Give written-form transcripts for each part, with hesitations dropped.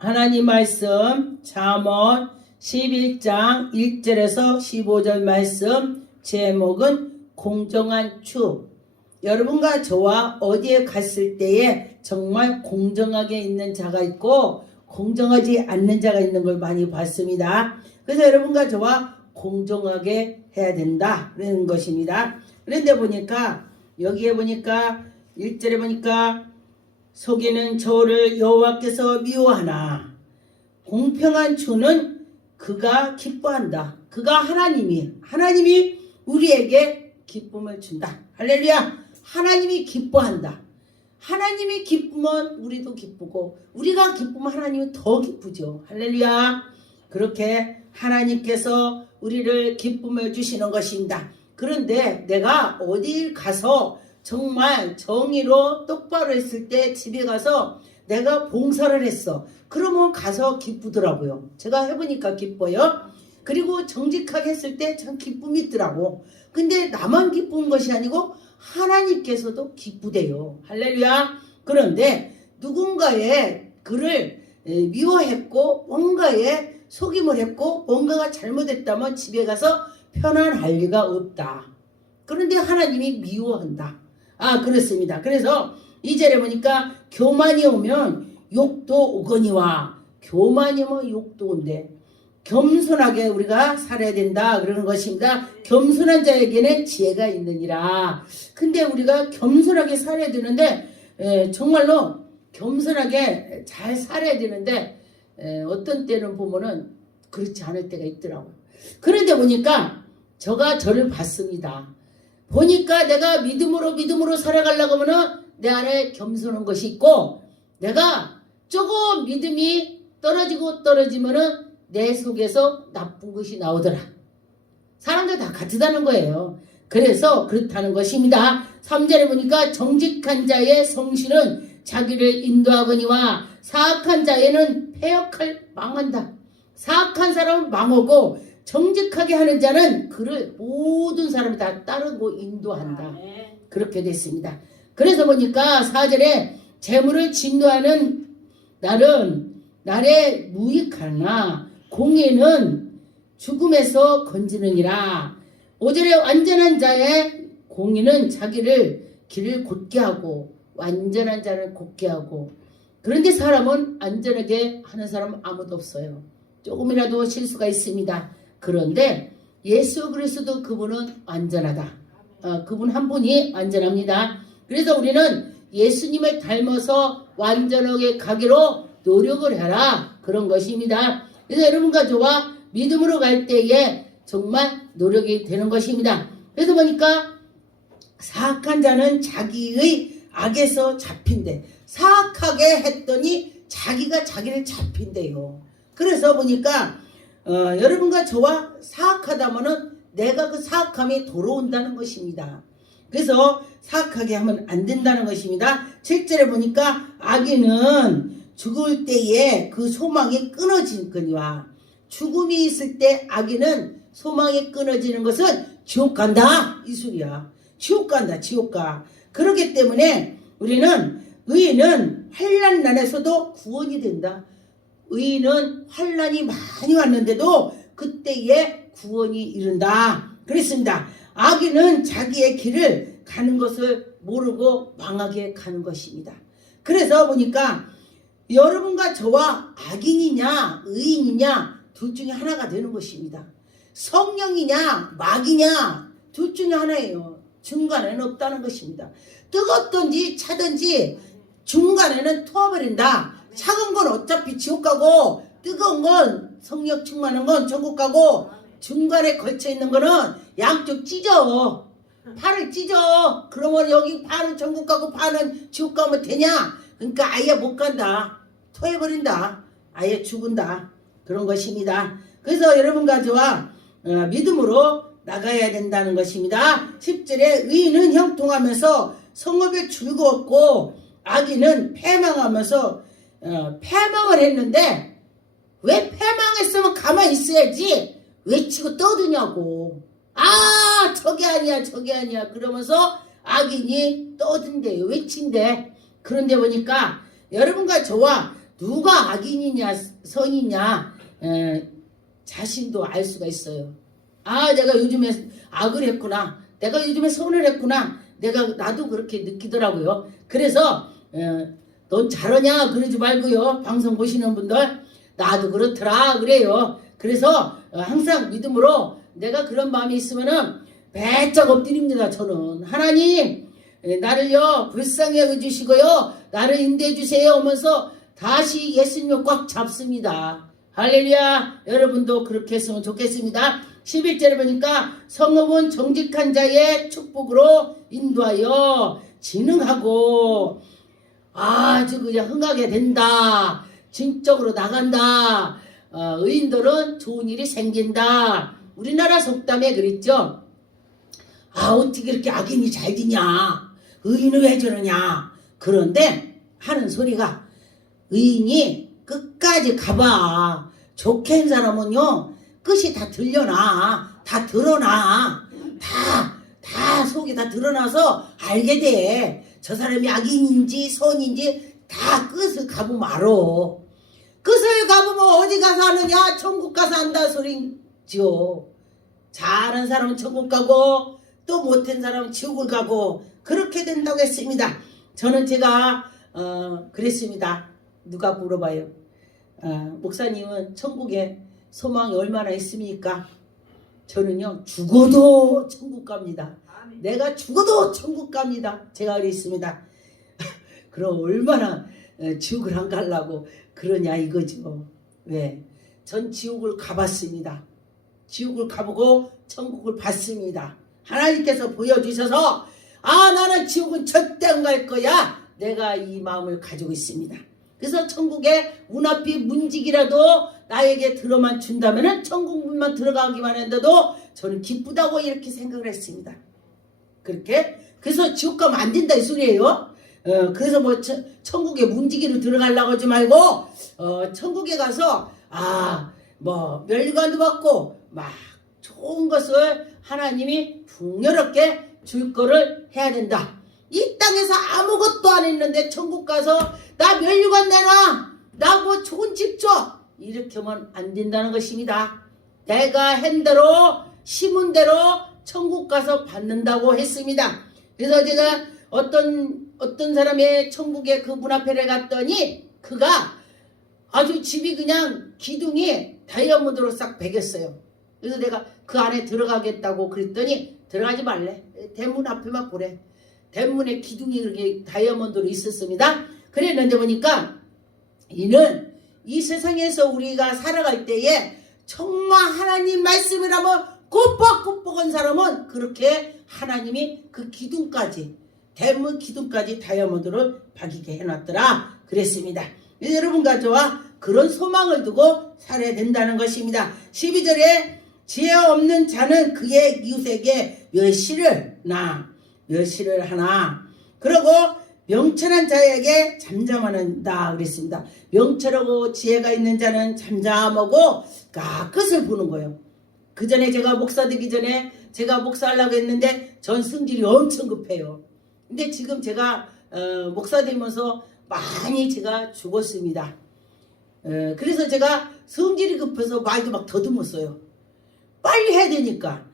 하나님 말씀 잠언 11장 1절에서 15절 말씀 제목은 공정한 추. 여러분과 저와 어디에 갔을 때에 정말 공정하게 있는 자가 있고 공정하지 않는 자가 있는 걸 많이 봤습니다. 그래서 여러분과 저와 공정하게 해야 된다는 것입니다. 그런데 보니까 여기에 보니까 1절에 보니까 속이는 저를 여호와께서 미워하나 공평한 주는 그가 기뻐한다. 그가 하나님이 우리에게 기쁨을 준다. 할렐루야. 하나님이 기뻐한다. 하나님이 기쁘면 우리도 기쁘고 우리가 기쁘면 하나님은 더 기쁘죠. 할렐루야. 그렇게 하나님께서 우리를 기쁨을 주시는 것입니다. 그런데 내가 어딜 가서 정말 정의로 똑바로 했을 때 집에 가서 내가 봉사를 했어. 그러면 가서 기쁘더라고요. 제가 해보니까 기뻐요. 그리고 정직하게 했을 때 참 기쁨이 있더라고. 근데 나만 기쁜 것이 아니고 하나님께서도 기쁘대요. 할렐루야. 그런데 누군가의 그를 미워했고 뭔가에 속임을 했고 뭔가가 잘못했다면 집에 가서 편안할 리가 없다. 그런데 하나님이 미워한다. 그렇습니다. 그래서 2절에 보니까 교만이 오면 욕도 오거니와 교만이 오면 욕도 온대. 겸손하게 우리가 살아야 된다 그러는 것입니다. 겸손한 자에게는 지혜가 있느니라. 근데 우리가 겸손하게 살아야 되는데 정말로 겸손하게 잘 살아야 되는데 어떤 때는 보면은 그렇지 않을 때가 있더라고요. 그런데 보니까 저를 봤습니다. 보니까 내가 믿음으로 살아가려고 하면은 내 안에 겸손한 것이 있고 내가 조금 믿음이 떨어지면은 내 속에서 나쁜 것이 나오더라. 사람들 다 같다는 거예요. 그래서 그렇다는 것입니다. 3절에 보니까 정직한 자의 성실은 자기를 인도하거니와 사악한 자에는 패역할 망한다. 사악한 사람은 망하고 정직하게 하는 자는 그를 모든 사람이 다 따르고 인도한다. 그렇게 됐습니다. 그래서 보니까 4절에 재물을 진노하는 날에 무익하나 공의는 죽음에서 건지느니라. 5절에 완전한 자의 공의는 자기를 길을 곧게 하고 완전한 자를 곧게 하고. 그런데 사람은 안전하게 하는 사람은 아무도 없어요. 조금이라도 실수가 있습니다. 그런데 예수 그리스도 그분은 안전하다. 그분 한 분이 안전합니다. 그래서 우리는 예수님을 닮아서 완전하게 가기로 노력을 해라. 그런 것입니다. 그래서 여러분과 저와 믿음으로 갈 때에 정말 노력이 되는 것입니다. 그래서 보니까 사악한 자는 자기의 악에서 잡힌대. 사악하게 했더니 자기가 자기를 잡힌대요. 그래서 보니까 여러분과 저와 사악하다면은 내가 그 사악함이 돌아온다는 것입니다. 그래서 사악하게 하면 안 된다는 것입니다. 7절에 보니까 악인은 죽을 때에 그 소망이 끊어질 거니와. 죽음이 있을 때 악인은 소망이 끊어지는 것은 지옥 간다 이 소리야. 지옥 간다. 지옥 가. 그렇기 때문에 우리는 의인은 환난 날에서도 구원이 된다. 의인은 환난이 많이 왔는데도 그때에 구원이 이른다. 그랬습니다. 악인은 자기의 길을 가는 것을 모르고 망하게 가는 것입니다. 그래서 보니까 여러분과 저와 악인이냐 의인이냐 둘 중에 하나가 되는 것입니다. 성령이냐 마귀냐 둘 중에 하나예요. 중간에는 없다는 것입니다. 뜨겁든지 차든지 중간에는 터버린다. 차가운 건 어차피 지옥 가고 뜨거운 건 성령 충만한 건 천국 가고 중간에 걸쳐 있는 거는 양쪽 찢어. 팔을 찢어. 그러면 여기 팔은 천국 가고 팔은 지옥 가면 되냐? 그러니까 아예 못 간다. 토해버린다. 아예 죽은다. 그런 것입니다. 그래서 여러분과 저와 믿음으로 나가야 된다는 것입니다. 10절에 의인은 형통하면서 성읍에 즐거웠고 악인은 패망하면서 패망을 했는데 왜 패망했으면 가만히 있어야지 외치고 떠드냐고. 저게 아니야 그러면서 악인이 떠든대요. 외친대. 그런데 보니까 여러분과 저와 누가 악인이냐 선이냐 자신도 알 수가 있어요. 아, 내가 요즘에 악을 했구나. 내가 요즘에 선을 했구나. 나도 그렇게 느끼더라고요. 그래서 넌 잘하냐 그러지 말고요. 방송 보시는 분들 나도 그렇더라 그래요. 그래서 항상 믿음으로 내가 그런 마음이 있으면은 배짝 엎드립니다. 저는 하나님 나를요 불쌍히 여겨주시고요 나를 인도해 주세요 하면서 다시 예수님을 꽉 잡습니다. 할렐루야. 여러분도 그렇게 했으면 좋겠습니다. 11절에 보니까 성읍은 정직한 자의 축복으로 인도하여 진흥하고 아주 그냥 흥하게 된다. 진적으로 나간다. 의인들은 좋은 일이 생긴다. 우리나라 속담에 그랬죠. 아, 어떻게 이렇게 악인이 잘 되냐. 의인은 왜 저러냐. 그런데 하는 소리가 의인이 끝까지 가봐. 좋게 한 사람은요 끝이 다 들려나. 다 드러나. 다 속이 다 드러나서 알게 돼. 저 사람이 악인인지 선인지 다 끝을 가보면 알아. 끝을 가보면 어디 가서 하느냐. 천국 가서 한다 소리지요. 잘한 사람은 천국 가고 또 못한 사람은 지옥을 가고 그렇게 된다고 했습니다. 저는 제가 그랬습니다. 누가 물어봐요. 목사님은 천국에 소망이 얼마나 있습니까? 저는요 죽어도 천국 갑니다. 내가 죽어도 천국 갑니다. 제가 그랬습니다. 그럼 얼마나 지옥을 안 가려고 그러냐 이거죠. 왜? 전 지옥을 가봤습니다. 지옥을 가보고 천국을 봤습니다. 하나님께서 보여주셔서 아 나는 지옥은 절대 안 갈 거야. 내가 이 마음을 가지고 있습니다. 그래서 천국에 문 앞이 문지기라도 나에게 들어만 준다면 천국 문만 들어가기만 했는데도 저는 기쁘다고 이렇게 생각을 했습니다. 그렇게 그래서 지옥 가면 안 된다 이 소리예요. 그래서 뭐 천국에 문지기로 들어가려고 하지 말고 천국에 가서 뭐 멸관도 받고 막 좋은 것을 하나님이 풍요롭게 줄 거를 해야 된다. 이 땅에서 아무것도 안 했는데 천국 가서 나 멸류관 내놔. 나 뭐 좋은 집 줘. 이렇게 하면 안 된다는 것입니다. 내가 한 대로 심은 대로 천국 가서 받는다고 했습니다. 그래서 제가 어떤 사람의 천국에 그 문 앞에 갔더니 그가 아주 집이 그냥 기둥이 다이아몬드로 싹 베겼어요. 그래서 내가 그 안에 들어가겠다고 그랬더니 들어가지 말래. 대문 앞에만 보래. 대문에 기둥이 그렇게 다이아몬드로 있었습니다. 그랬는데 보니까 이는 이 세상에서 우리가 살아갈 때에 정말 하나님 말씀을 하면 꼬박꼬박한 사람은 그렇게 하나님이 그 기둥까지 대문 기둥까지 다이아몬드를 박이게 해놨더라 그랬습니다. 여러분과 저와 그런 소망을 두고 살아야 된다는 것입니다. 12절에 지혜 없는 자는 그의 이웃에게 멸시를 하나. 그리고 명철한 자에게 잠잠하는다 그랬습니다. 명철하고 지혜가 있는 자는 잠잠하고 끝을 보는 거예요. 그 전에 제가 목사 되기 전에 제가 목사하려고 했는데 전 성질이 엄청 급해요. 근데 지금 제가 목사 되면서 많이 제가 죽었습니다. 그래서 제가 성질이 급해서 말도 막 더듬었어요. 빨리 해야 되니까.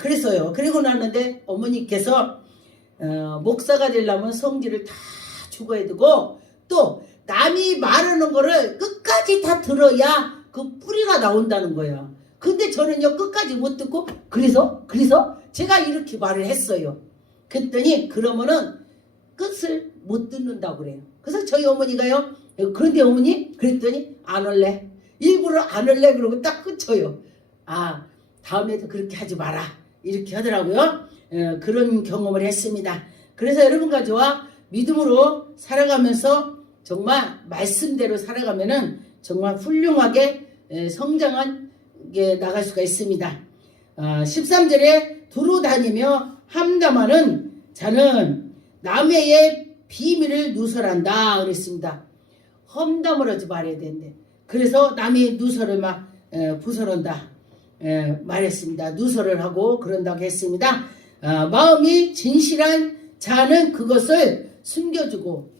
그래서요. 그리고 났는데 어머니께서 목사가 되려면 성질을 다 죽어야 되고 또 남이 말하는 거를 끝까지 다 들어야 그 뿌리가 나온다는 거예요. 근데 저는요 끝까지 못 듣고 그래서 제가 이렇게 말을 했어요. 그랬더니 그러면은 끝을 못 듣는다고 그래요. 그래서 저희 어머니가요 그런데 어머니 그랬더니 안 할래. 일부러 안 할래 그러고 딱 끝쳐요. 다음에도 그렇게 하지 마라 이렇게 하더라고요. 그런 경험을 했습니다. 그래서 여러분과 저와 믿음으로 살아가면서 정말 말씀대로 살아가면은 정말 훌륭하게 성장한 게 나갈 수가 있습니다. 13절에 두루 다니며 함담하는 자는 남의 비밀을 누설한다 그랬습니다. 험담을 하지 말아야 되는데 그래서 남의 누설을 막 부설한다 말했습니다. 누설을 하고 그런다고 했습니다. 마음이 진실한 자는 그것을 숨겨주고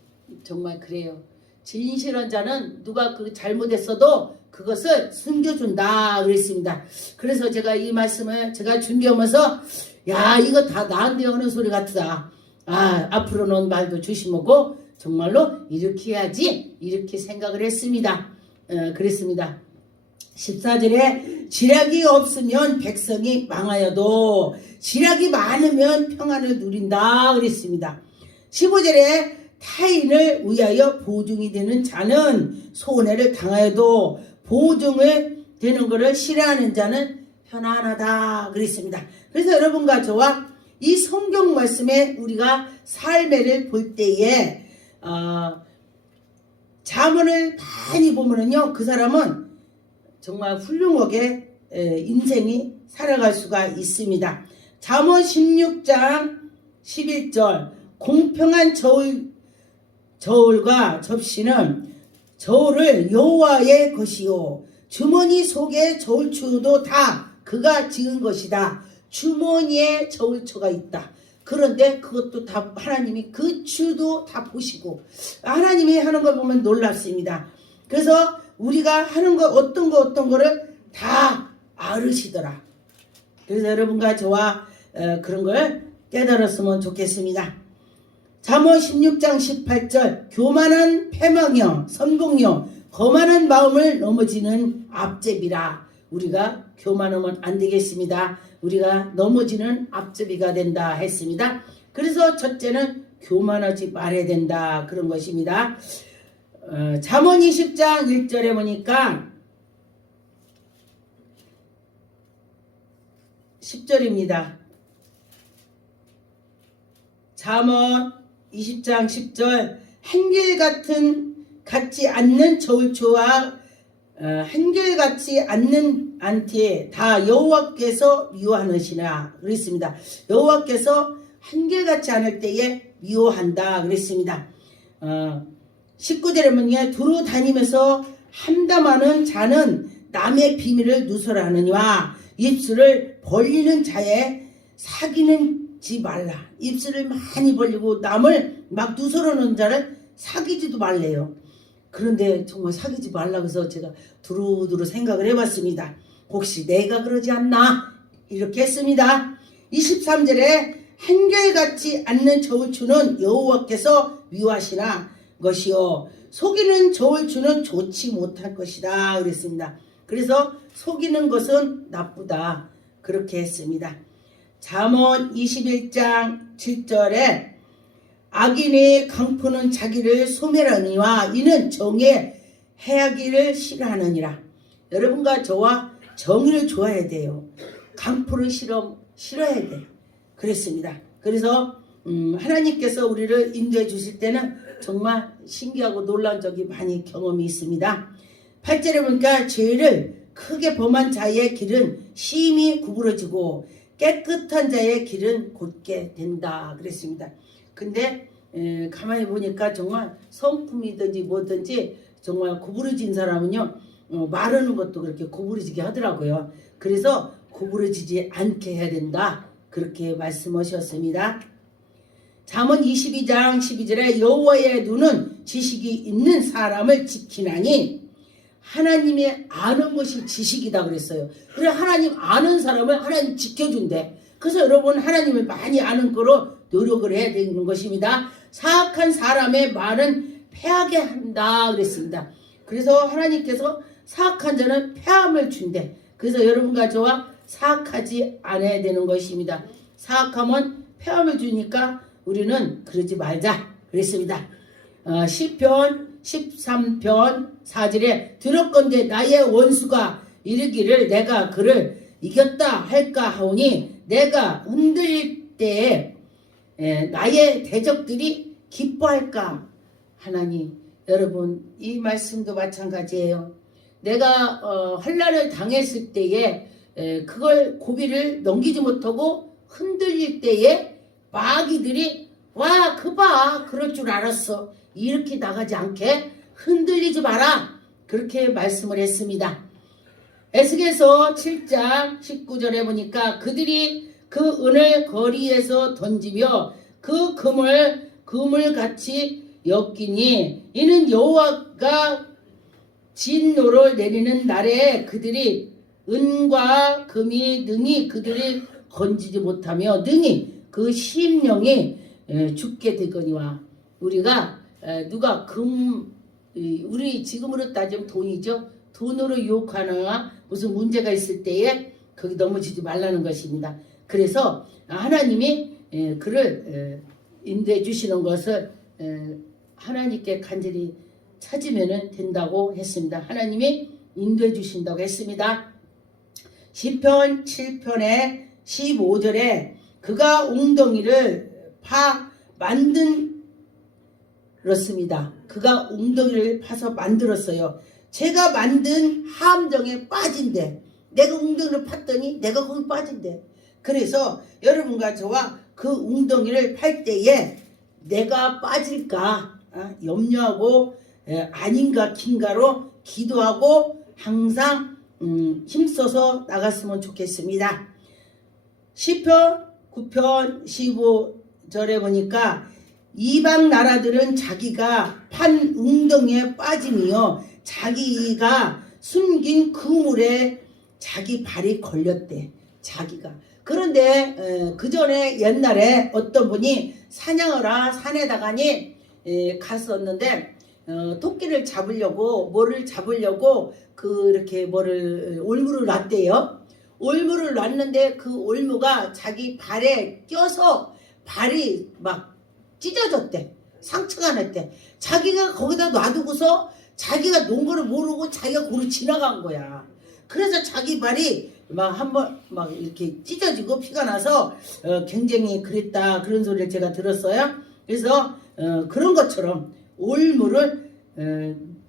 정말 그래요. 진실한 자는 누가 그 잘못했어도 그것을 숨겨준다 그랬습니다. 그래서 제가 이 말씀을 제가 준비하면서 야 이거 다 나한테 하는 소리 같다. 앞으로는 말도 조심하고 정말로 이렇게 해야지 이렇게 생각을 했습니다. 그랬습니다. 14절에 지략이 없으면 백성이 망하여도 지략이 많으면 평안을 누린다 그랬습니다. 15절에 타인을 위하여 보증이 되는 자는 손해를 당하여도 보증을 되는 것을 싫어하는 자는 편안하다 그랬습니다. 그래서 여러분과 저와 이 성경 말씀에 우리가 삶을 볼 때에 잠언을 많이 보면은요 그 사람은 정말 훌륭하게 인생이 살아갈 수가 있습니다. 잠언 16장 11절 공평한 저울과 접시는 저울을 여호와의 것이요 주머니 속에 저울추도 다 그가 지은 것이다. 주머니에 저울추가 있다. 그런데 그것도 다 하나님이 그 추도 다 보시고 하나님이 하는 걸 보면 놀랍습니다. 그래서 우리가 하는 거 어떤 거를 다 알으시더라. 그래서 여러분과 저와 그런 걸 깨달았으면 좋겠습니다. 잠언 16장 18절 교만한 패망형 선봉형 거만한 마음을 넘어지는 앞제비라. 우리가 교만하면 안 되겠습니다. 우리가 넘어지는 앞제비가 된다 했습니다. 그래서 첫째는 교만하지 말아야 된다 그런 것입니다. 잠언 20장 1절에 보니까 10절입니다. 잠언 20장 10절 한결같지 않는 저울추와 한결같지 않는 안티에 다 여호와께서 미워하시나 그랬습니다. 여호와께서 한결같지 않을 때에 미워한다 그랬습니다. 19절에 보면 두루 다니면서 함담하는 자는 남의 비밀을 누설하느니와 입술을 벌리는 자의 사귀는지 말라. 입술을 많이 벌리고 남을 막 누설하는 자를 사귀지도 말래요. 그런데 정말 사귀지 말라 그래서 제가 두루두루 생각을 해봤습니다. 혹시 내가 그러지 않나? 이렇게 했습니다. 23절에 한결같지 않는 저울추는 여호와께서 미워하시나 것이요 속이는 저울추는 좋지 못할 것이다 그랬습니다. 그래서 속이는 것은 나쁘다 그렇게 했습니다. 잠언 21장 7절에 악인의 강포는 자기를 소멸하느니와 이는 정의 해하기를 싫어하느니라. 여러분과 저와 정의를 좋아해야 돼요. 강포를 싫어해야 돼요. 그랬습니다. 그래서 하나님께서 우리를 인도해 주실 때는 정말 신기하고 놀라운 적이 많이 경험이 있습니다. 8절에 보니까 죄를 크게 범한 자의 길은 심히 구부러지고 깨끗한 자의 길은 곧게 된다 그랬습니다. 근데 가만히 보니까 정말 성품이든지 뭐든지 정말 구부러진 사람은요 말하는 것도 그렇게 구부러지게 하더라고요. 그래서 구부러지지 않게 해야 된다 그렇게 말씀하셨습니다. 잠언 22장 12절에 여호와의 눈은 지식이 있는 사람을 지키나니 하나님의 아는 것이 지식이다 그랬어요. 그래 하나님 아는 사람을 하나님 지켜준대. 그래서 여러분 하나님을 많이 아는 거로 노력을 해야 되는 것입니다. 사악한 사람의 말은 패하게 한다 그랬습니다. 그래서 하나님께서 사악한 자는 패함을 준대. 그래서 여러분과 저와 사악하지 않아야 되는 것입니다. 사악하면 패함을 주니까 우리는 그러지 말자 그랬습니다. 시편 13편 4절에 들었건대 나의 원수가 이르기를 내가 그를 이겼다 할까 하오니 내가 흔들릴 때에 나의 대적들이 기뻐할까 하나니. 여러분 이 말씀도 마찬가지예요. 내가 환난을 당했을 때에 그걸 고비를 넘기지 못하고 흔들릴 때에 마귀들이 와 그 봐 그럴 줄 알았어 이렇게 나가지 않게 흔들리지 마라 그렇게 말씀을 했습니다. 에스겔서 7장 19절에 보니까 그들이 그 은을 거리에서 던지며 그 금을 같이 엮이니 이는 여호와가 진노를 내리는 날에 그들이 은과 금이 능히 그들을 건지지 못하며 능히 그 심령이 죽게 되거니와. 우리가 누가 우리 지금으로 따지면 돈이죠. 돈으로 유혹하거나 무슨 문제가 있을 때에 거기 넘어지지 말라는 것입니다. 그래서 하나님이 그를 인도해 주시는 것을 하나님께 간절히 찾으면 된다고 했습니다. 하나님이 인도해 주신다고 했습니다. 시편 7편의 15절에 그가 웅덩이를 파 만들었습니다. 그가 웅덩이를 파서 만들었어요. 제가 만든 함정에 빠진대. 내가 웅덩이를 팠더니 내가 거기 빠진대. 그래서 여러분과 저와 그 웅덩이를 팔 때에 내가 빠질까 염려하고 아닌가 긴가로 기도하고 항상 힘써서 나갔으면 좋겠습니다. 시편 9편 15절에 보니까 이방 나라들은 자기가 판 웅덩이에 빠짐이요 자기가 숨긴 그물에 자기 발이 걸렸대. 자기가. 그런데 그 전에 옛날에 어떤 분이 사냥을 산에다가니 갔었는데 토끼를 잡으려고 뭐를 잡으려고 그렇게 올무를 놨대요. 올무를 놨는데 그 올무가 자기 발에 껴서 발이 막 찢어졌대. 상처가 났대. 자기가 거기다 놔두고서 자기가 논 거를 모르고 자기가 고루 지나간 거야. 그래서 자기 발이 한번 이렇게 찢어지고 피가 나서 굉장히 그랬다 그런 소리를 제가 들었어요. 그래서 그런 것처럼 올무를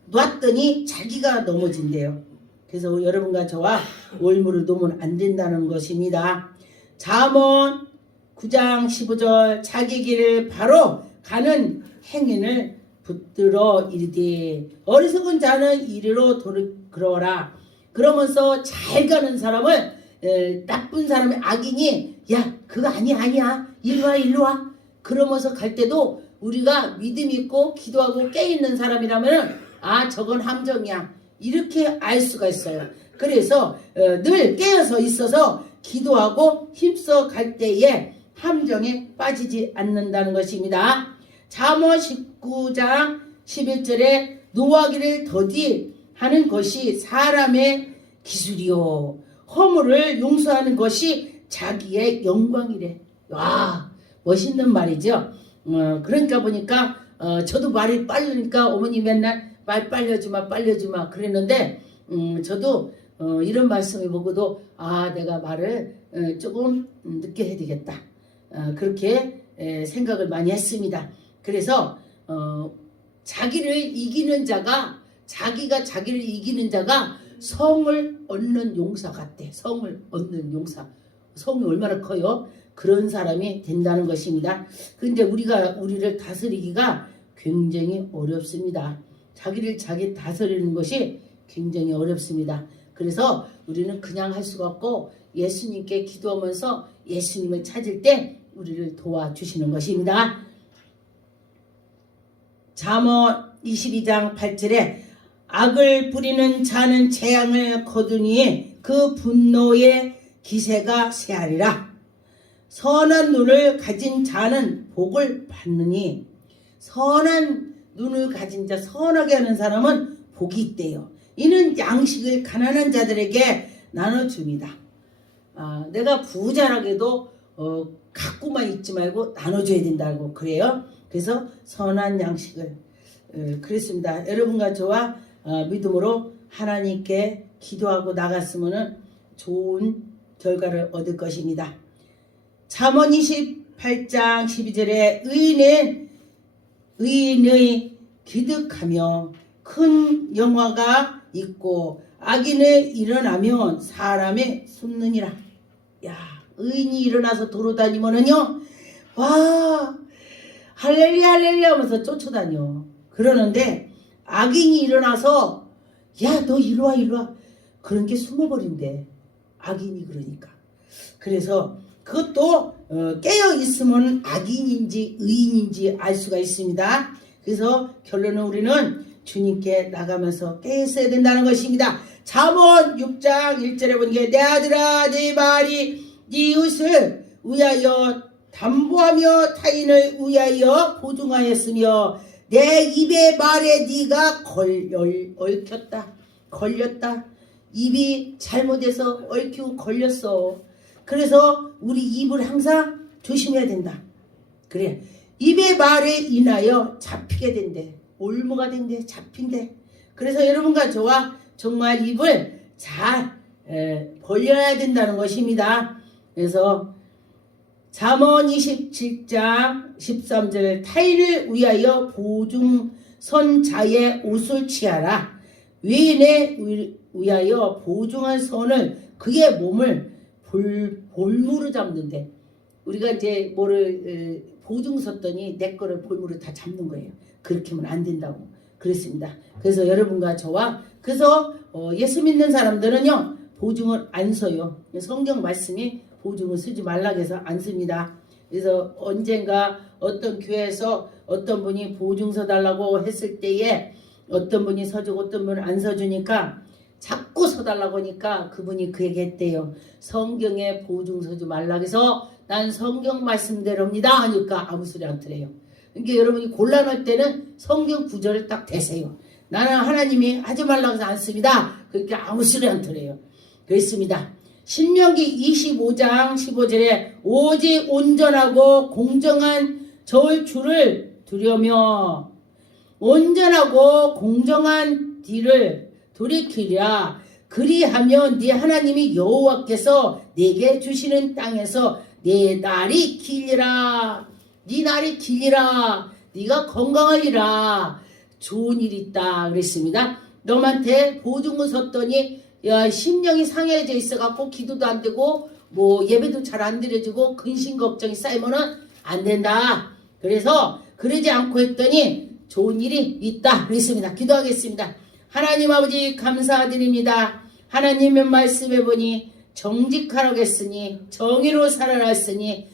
놨더니 자기가 넘어진대요. 그래서 여러분과 저와 올무를 놓으면 안 된다는 것입니다. 잠언 9장 15절 자기 길을 바로 가는 행인을 붙들어 이르되 어리석은 자는 이리로 걸어라. 그러면서 잘 가는 사람을 나쁜 사람의 악인이 야 그거 아니야 일로 와 그러면서 갈 때도 우리가 믿음 있고 기도하고 깨있는 사람이라면 저건 함정이야 이렇게 알 수가 있어요. 그래서 늘 깨어서 있어서 기도하고 힘써 갈 때에 함정에 빠지지 않는다는 것입니다. 잠언 19장 11절에 노하기를 더디하는 것이 사람의 기술이요 허물을 용서하는 것이 자기의 영광이래. 와 멋있는 말이죠. 그러니까 보니까 저도 말이 빠르니까 어머니 맨날 말 빨려주마 그랬는데 저도 이런 말씀을 보고도 내가 말을 조금 늦게 해야 되겠다 그렇게 생각을 많이 했습니다. 그래서 자기를 이기는 자가 자기가 자기를 이기는 자가 성을 얻는 용사 같대. 성을 얻는 용사. 성이 얼마나 커요? 그런 사람이 된다는 것입니다. 근데 우리를 다스리기가 굉장히 어렵습니다. 자기 다스리는 것이 굉장히 어렵습니다. 그래서 우리는 그냥 할 수가 없고 예수님께 기도하면서 예수님을 찾을 때 우리를 도와주시는 것입니다. 잠언 22장 8절에 악을 뿌리는 자는 재앙을 거두니 그 분노의 기세가 세하리라. 선한 눈을 가진 자는 복을 받느니 선한 눈을 가진 자 선하게 하는 사람은 복이 있대요. 이는 양식을 가난한 자들에게 나눠줍니다. 내가 부자라게도 갖고만 있지 말고 나눠줘야 된다고 그래요. 그래서 선한 양식을 그랬습니다. 여러분과 저와 믿음으로 하나님께 기도하고 나갔으면 좋은 결과를 얻을 것입니다. 잠언 28장 12절에 의인의 기득하며 큰 영화가 있고 악인의 일어나면 사람의 숨느니라. 야, 의인이 일어나서 돌아다니면은요, 와, 할렐루야 하면서 쫓아다녀. 그러는데 악인이 일어나서 야, 너 이리 와. 그런 게 숨어버린대. 악인이 그러니까. 그래서 그것도 깨어 있으면 악인인지 의인인지 알 수가 있습니다. 그래서 결론은 우리는 주님께 나가면서 깨어있어야 된다는 것입니다. 잠언 6장 1절에 보니까 내 아들아 내 말이 네 이웃을 위하여 담보하며 타인을 위하여 보증하였으며 내 입의 말에 네가 걸렸다. 입이 잘못해서 얽히고 걸렸어. 그래서 우리 입을 항상 조심해야 된다. 그래. 입의 말에 인하여 잡히게 된대. 올무가 된대. 잡힌대. 그래서 여러분과 저와 정말 입을 잘 벌려야 된다는 것입니다. 그래서 잠언 27장 13절 타인을 위하여 보증선 자의 옷을 취하라. 위인에 위하여 보증한 선을 그의 몸을 볼무로 잡는데 우리가 이제 뭐를 보증 섰더니 내 거를 볼무로 다 잡는 거예요. 그렇게 하면 안 된다고 그랬습니다. 그래서 여러분과 저와 그래서 예수 믿는 사람들은요 보증을 안 써요. 성경 말씀이 보증을 쓰지 말라고 해서 안 씁니다. 그래서 언젠가 어떤 교회에서 어떤 분이 보증 서달라고 했을 때에 어떤 분이 서주고 어떤 분은 안 서주니까 자꾸 서달라고 하니까 그분이 그에게 했대요. 성경에 보증 서지 말라고 해서 난 성경 말씀대로입니다 하니까 아무 소리 안 들어요. 그러니까 여러분이 곤란할 때는 성경 구절을 딱 대세요. 나는 하나님이 하지 말라고 해서 안 씁니다. 그러니까 아무 소리 안 들어요. 그렇습니다. 신명기 25장 15절에 오직 온전하고 공정한 저울줄을 두려며 온전하고 공정한 뒤를 돌이키랴. 그리하면 네 하나님이 여호와께서 내게 주시는 땅에서 내 날이 길리라. 네 날이 길리라. 네가 건강하리라. 좋은 일이 있다 그랬습니다. 너한테 보증을 섰더니 심령이 상해져 있어갖고 기도도 안 되고 뭐 예배도 잘 안 드려지고 근심 걱정이 쌓이면은 안 된다. 그래서 그러지 않고 했더니 좋은 일이 있다 그랬습니다. 기도하겠습니다. 하나님 아버지 감사드립니다. 하나님의 말씀해 보니 정직하라고 했으니 정의로 살아라 했으니